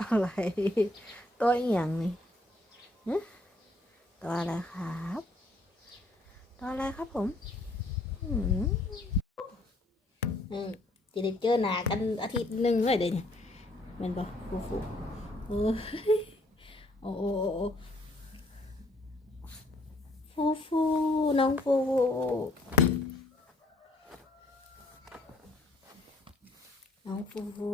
อะไรตัวอีหยังนี่ฮะตัวอะไรครับตัวอะไรครับผมอืมจะได้เจอหน้ากันอาทิตย์หนึ่งเลยเดี๋ยวนี้แมันบอกฟูฟูเออโอ้โอ้โอ้ฟูฟูน้องฟูน้องฟูฟู